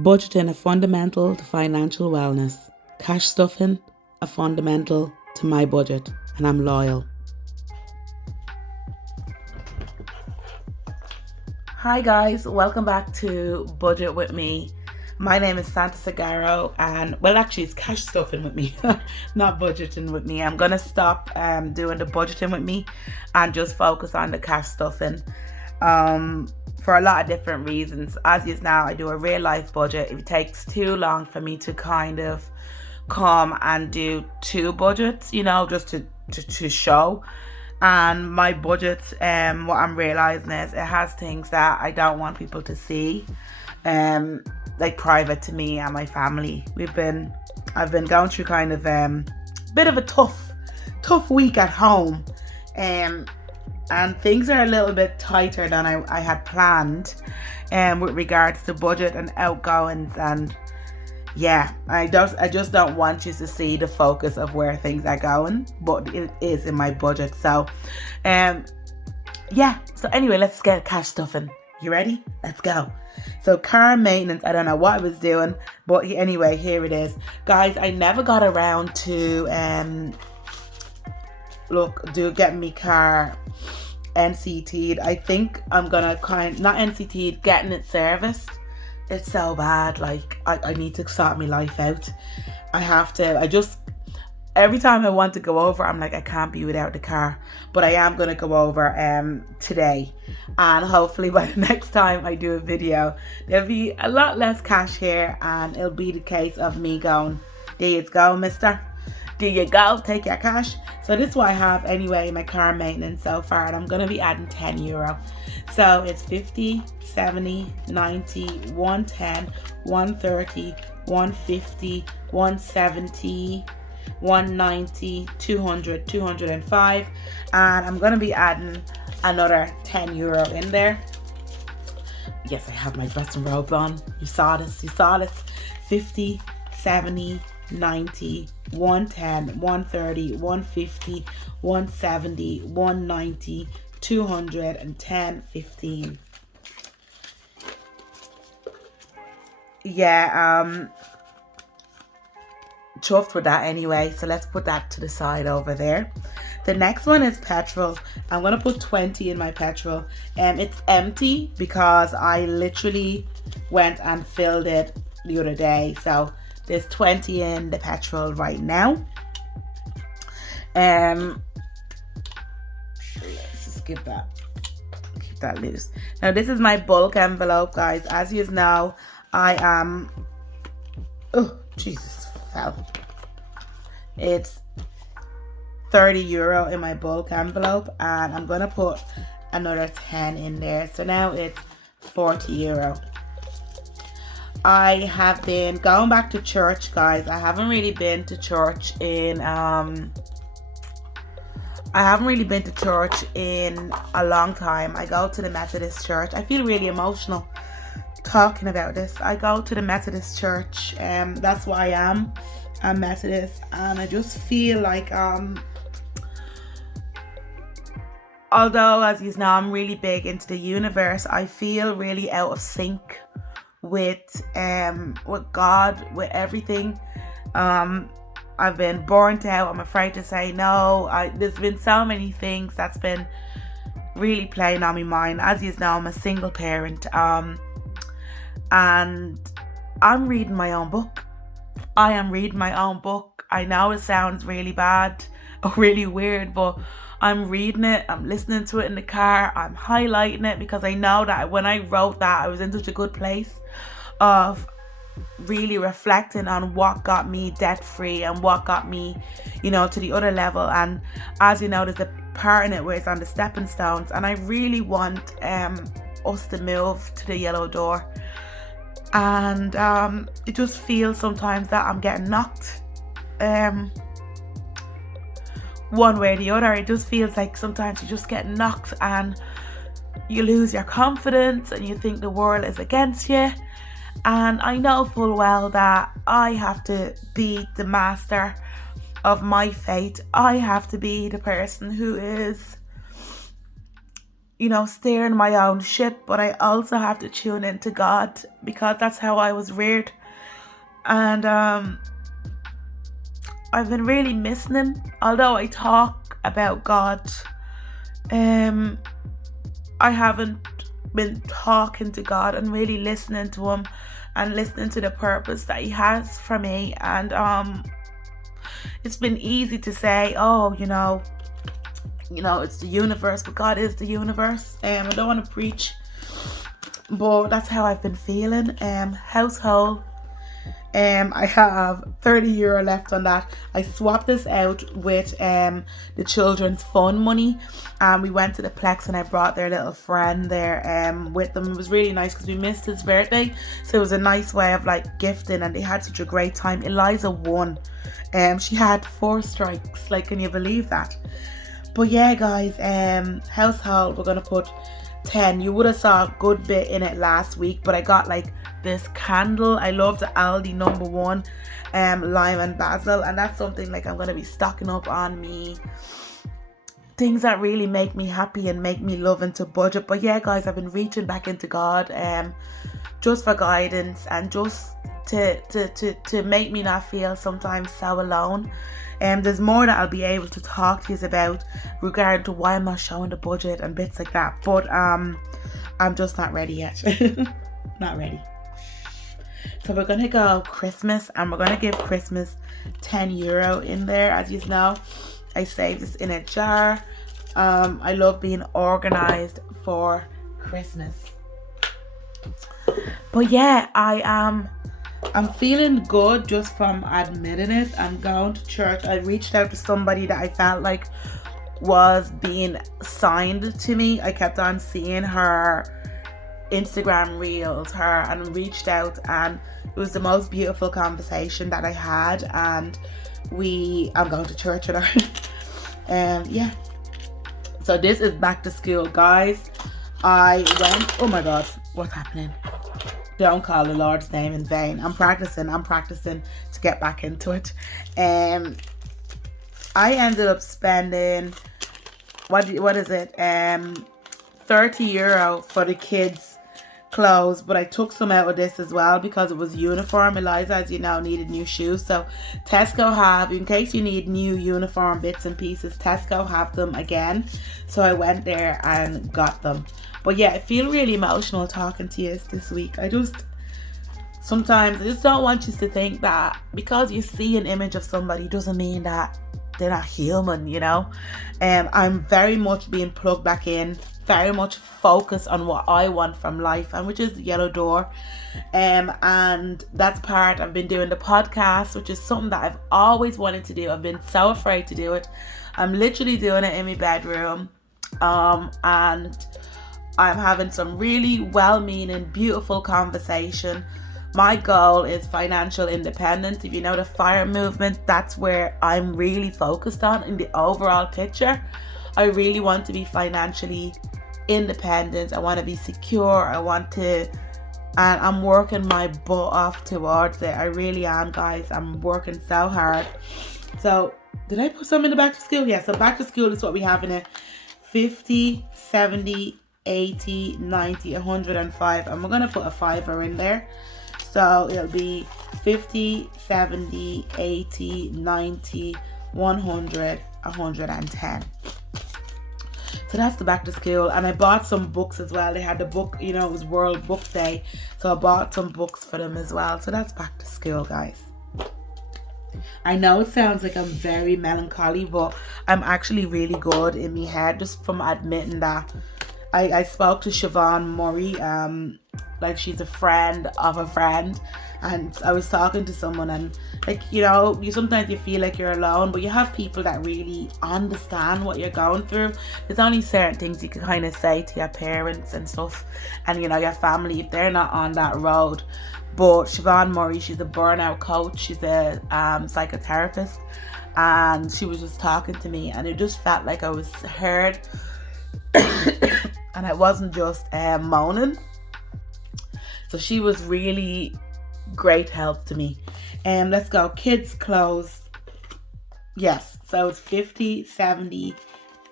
Budgeting a fundamental to financial wellness. Cash stuffing a fundamental to my budget, and I'm loyal. Hi guys, welcome back to Budget with me. My name is Santa Sagaro, and well, actually it's cash stuffing with me, not budgeting with me. I'm gonna stop doing the budgeting with me and just focus on the cash stuffing for a lot of different reasons. As is now, I do a real life budget. It takes too long for me to kind of come and do two budgets, just to show. And my budget, what I'm realizing is it has things that I don't want people to see, like private to me and my family. I've been going through kind of bit of a tough week at home, and things are a little bit tighter than I had planned, with regards to budget and outgoings. And yeah, I just don't want you to see the focus of where things are going, but it is in my budget. So yeah, so anyway, let's get cash stuffing. You ready? Let's go. So car maintenance, I don't know what I was doing, but anyway, here it is. Guys, I never got around to getting me car NCT'd. I think I'm gonna not NCT'd, getting it serviced. It's so bad. Like, I need to sort my life out. Every time I want to go over, I'm like, I can't be without the car. But I am going to go over today. And hopefully by the next time I do a video, there'll be a lot less cash here. And it'll be the case of me going, there you go, mister. There you go, take your cash. So this is what I have anyway in my car maintenance so far. And I'm going to be adding €10. So it's 50, 70, 90, 110, 130, 150, 170, 190, 200, 205, and I'm gonna be adding another €10 in there. Yes, I have my dressing robe on. You saw this. 50, 70, 90, 110, 130, 150, 170, 190, 200, and 10, 15. Yeah, chuffed with that anyway, so let's put that to the side over there. The next one is petrol. I'm gonna put 20 in my petrol. It's empty because I literally went and filled it the other day, so there's 20 in the petrol right now. Let's just keep that loose. Now this is my bulk envelope, guys. As you know, I am Jesus, fell. It's €30 in my bulk envelope, and I'm gonna put another 10 in there, so now it's €40. I have been going back to church, guys. I haven't really been to church in a long time. I go to the Methodist church. I feel really emotional talking about this. I go to the Methodist church, that's why I am. I'm Methodist, and I just feel like although, as you know, I'm really big into the universe, I feel really out of sync with God, with everything. I've been burnt out. I'm afraid to say no. There's been so many things that's been really playing on my mind. As you know, I'm a single parent, and I'm reading my own book. I am reading my own book. I know it sounds really bad or really weird, but I'm reading it. I'm listening to it in the car. I'm highlighting it because I know that when I wrote that, I was in such a good place of really reflecting on what got me debt free and what got me, to the other level. And as you know, there's a part in it where it's on the stepping stones, and I really want us to move to the yellow door. And it just feels sometimes that I'm getting knocked one way or the other. It just feels like sometimes you just get knocked and you lose your confidence and you think the world is against you. And I know full well that I have to be the master of my fate. I have to be the person who is steering my own ship, but I also have to tune into God because that's how I was reared. And I've been really missing him. Although I talk about God, um, I haven't been talking to God and really listening to him and listening to the purpose that he has for me. And it's been easy to say, oh, it's the universe, but God is the universe. I don't want to preach, but that's how I've been feeling. Household. I have €30 left on that. I swapped this out with the children's fund money. We went to the Plex and I brought their little friend there with them. It was really nice because we missed his birthday, so it was a nice way of like gifting, and they had such a great time. Eliza won. She had 4 strikes. Like, can you believe that? But yeah, guys, household, we're gonna put 10. You would have saw a good bit in it last week, but I got like this candle. I love the Aldi #1 lime and basil, and that's something like I'm gonna be stocking up on me things that really make me happy and make me love into budget. But yeah, guys, I've been reaching back into God just for guidance and just to make me not feel sometimes so alone. There's more that I'll be able to talk to you about regarding to why I'm not showing the budget and bits like that, but I'm just not ready yet. Not ready. So we're gonna go Christmas, and we're gonna give Christmas €10 in there. As you know, I saved this in a jar. I love being organized for Christmas. But yeah, I'm feeling good just from admitting it. I'm going to church. I reached out to somebody that I felt like was being signed to me. I kept on seeing her Instagram reels, and reached out, and it was the most beautiful conversation that I had, and I'm going to church with her. Yeah. So this is back to school, guys. I went, oh my God, what's happening? Don't call the Lord's name in vain. I'm practicing to get back into it. I ended up spending, what is it? €30 for the kids' clothes, but I took some out of this as well because it was uniform. Eliza, as you know, needed new shoes. So Tesco have, in case you need new uniform bits and pieces, Tesco have them again. So I went there and got them. But yeah, I feel really emotional talking to you this week. Sometimes I just don't want you to think that because you see an image of somebody doesn't mean that they're not human, I'm very much being plugged back in, very much focused on what I want from life, and which is the yellow door. And that's part. I've been doing the podcast, which is something that I've always wanted to do. I've been so afraid to do it. I'm literally doing it in my bedroom. And I'm having some really well-meaning, beautiful conversation. My goal is financial independence. If you know the FIRE movement, that's where I'm really focused on in the overall picture. I really want to be financially independent. I want to be secure. And I'm working my butt off towards it. I really am, guys. I'm working so hard. So, did I put some in the back to school? Yeah, so back to school is what we have in it. 50, 70, 80, 90, 105. And we're going to put a fiver in there. So it'll be 50, 70, 80, 90, 100, 110. So that's the back to school. And I bought some books as well. They had the book, it was World Book Day. So I bought some books for them as well. So that's back to school, guys. I know it sounds like I'm very melancholy, but I'm actually really good in my head just from admitting that. I spoke to Siobhan Murray, like she's a friend of a friend, and I was talking to someone, and you sometimes you feel like you're alone, but you have people that really understand what you're going through. There's only certain things you can kind of say to your parents and stuff, and your family if they're not on that road. But Siobhan Murray, she's a burnout coach, she's a psychotherapist, and she was just talking to me, and it just felt like I was heard. And I wasn't just moaning. So she was really great help to me. Let's go. Kids clothes. Yes. So it's 50, 70,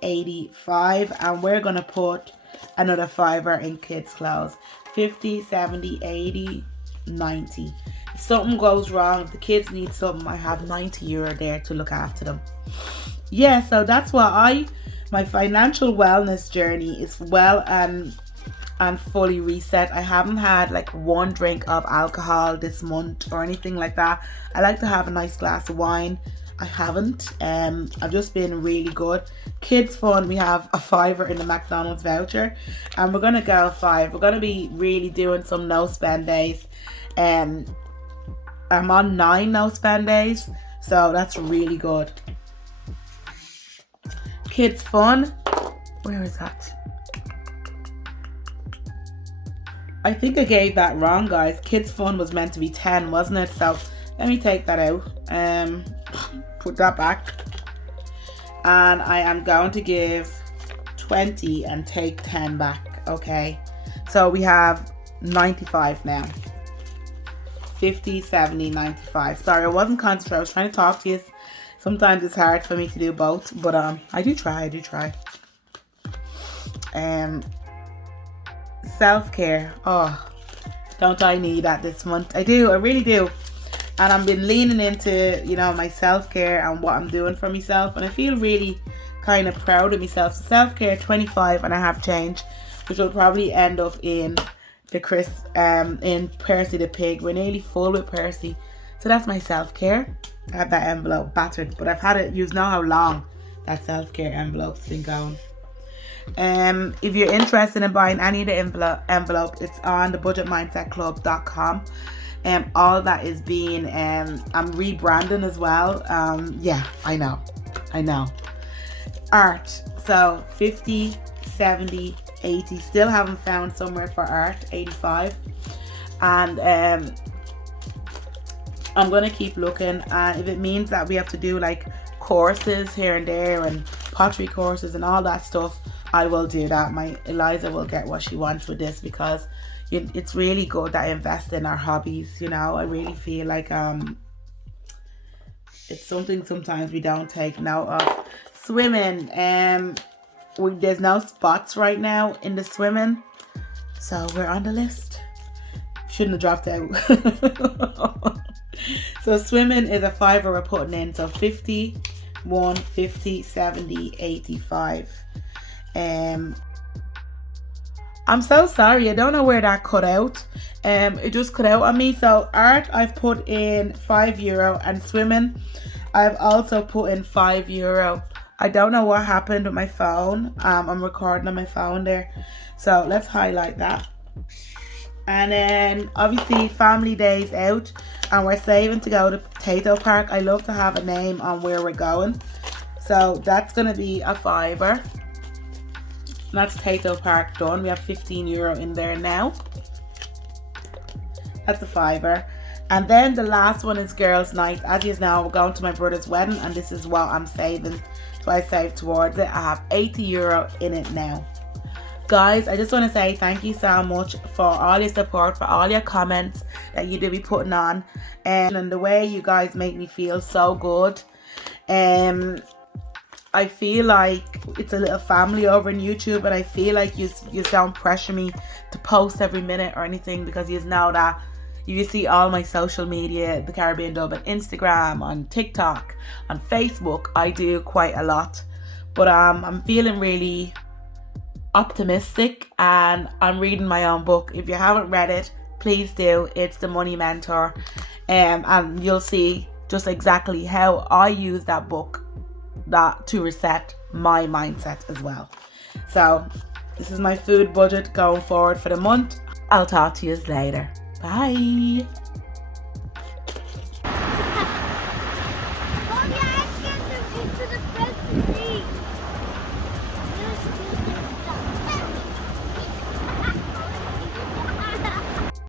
85. And we're going to put another fiver in kids clothes. 50, 70, 80, 90. If something goes wrong, if the kids need something, I have €90 there to look after them. Yeah, so that's what my financial wellness journey is well and fully reset. I haven't had like one drink of alcohol this month or anything like that. I like to have a nice glass of wine. I haven't. I've just been really good. Kids fun, we have a fiver in the McDonald's voucher, and we're gonna go 5. We're gonna be really doing some no spend days. I'm on 9 no spend days, so that's really good. Kids fun, where is that? I think I gave that wrong, guys. Kids fun was meant to be 10, wasn't it? So let me take that out. Put that back. And I am going to give 20 and take 10 back. Okay. So we have 95 now. 50, 70, 95. Sorry, I wasn't concentrating. I was trying to talk to you. Sometimes it's hard for me to do both, but I do try. Self-care. Oh, don't I need that this month? I do. I really do. And I've been leaning into, my self-care and what I'm doing for myself. And I feel really kind of proud of myself. So self-care, 25 and a half change, which will probably end up in in Percy the pig. We're nearly full with Percy. So that's my self-care. I have that envelope battered, but I've had it, you know how long that self-care envelope's been going. If you're interested in buying any of the envelope, it's on thebudgetmindsetclub.com. All that is being I'm rebranding as well. Yeah, I know. Art, so 50, 70, 80. Still haven't found somewhere for art. 85. And I'm gonna keep looking, and if it means that we have to do like courses here and there and pottery courses and all that stuff, I will do that. My Eliza will get what she wants with this, because it's really good that I invest in our hobbies. I really feel like it's something sometimes we don't take note of. Swimming, there's no spots right now in the swimming, so we're on the list. Shouldn't have dropped out. So swimming is a fiver we're putting in. So 50, 50, 70, 85. I'm so sorry, I don't know where that cut out. It just cut out on me. So art, I've put in €5, and swimming, I've also put in €5. I don't know what happened with my phone. I'm recording on my phone there, so let's highlight that. And then obviously family days out, and we're saving to go to Potato Park. I love to have a name on where we're going, so that's gonna be a fiver. That's Potato Park done. We have €15 in there now. That's a fiver. And then the last one is girls' night. As you know, we're going to my brother's wedding, and this is what I'm saving. So I save towards it. I have €80 in it now. Guys, I just want to say thank you so much for all your support, for all your comments that you do be putting on, and the way you guys make me feel so good. I feel like it's a little family over on YouTube, and I feel like you don't pressure me to post every minute or anything, because you know that you see all my social media, the Caribbean Dublin, Instagram, on TikTok, on Facebook. I do quite a lot, but I'm feeling really optimistic, and I'm reading my own book. If you haven't read it, please do. It's The Money Mentor, and you'll see just exactly how I use that book to reset my mindset as well. So this is my food budget going forward for the month. I'll talk to you later. Bye.